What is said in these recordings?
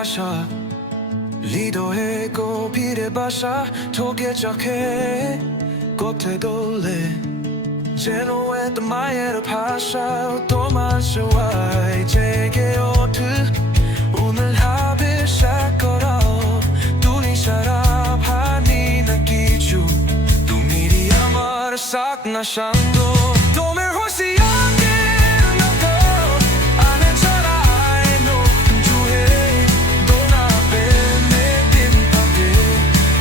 আসা হৃদয়ে গভীরে বাসা ঠকে চোখে কোথায় দোলে যেন এত মায়ের ভাষা তোমার ছোঁয়ায় জেগে ওঠে 오늘 하루 시작걸어 눈이 사랑하니 나 기주 눈밀이 아마를 싹나 샹도 도멜 호시양게 너도 안에 차라이 녹두해 넌 앞에 내빈 밤에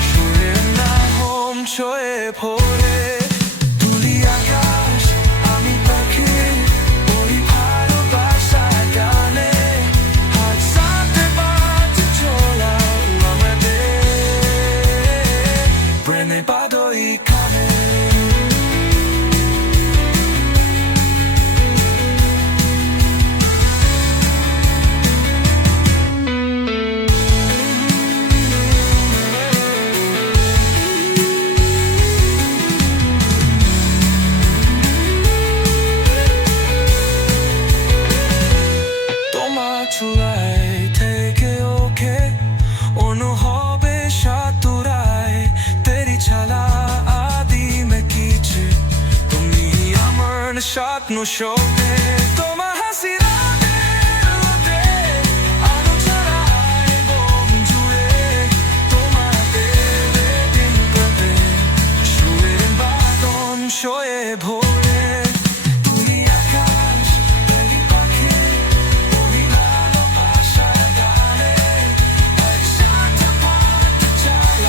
슈레 나 홈초에 보내 둘이 아가씨 아미 바퀴 우리 바로 바사가네 내 봐도 이 카메 또 맞출래 되게 오케이 오늘 허베 샷두라이 차라 아디 맥기지 동이 아무나 shot no show 또 마하시라네 로데 아무 차라 봉주에 또 마데 빙거데 슈에린 바돈 쇼에 보내 눈이 아카시 여기 바퀴 우리 나로 바샤가네 발샤타 파트 차라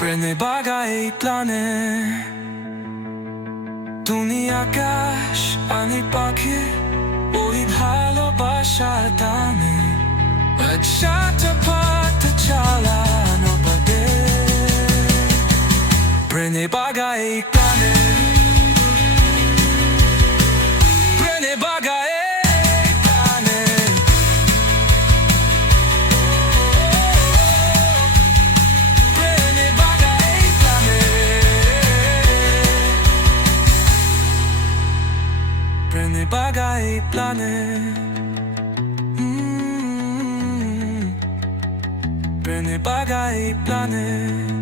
Prende bagay plane Dunia akash ani paki Uhit halo bashatane Agshata pata chala no pade Prende bagay plane Prende bagay Prende bagay plane Prende bagay plane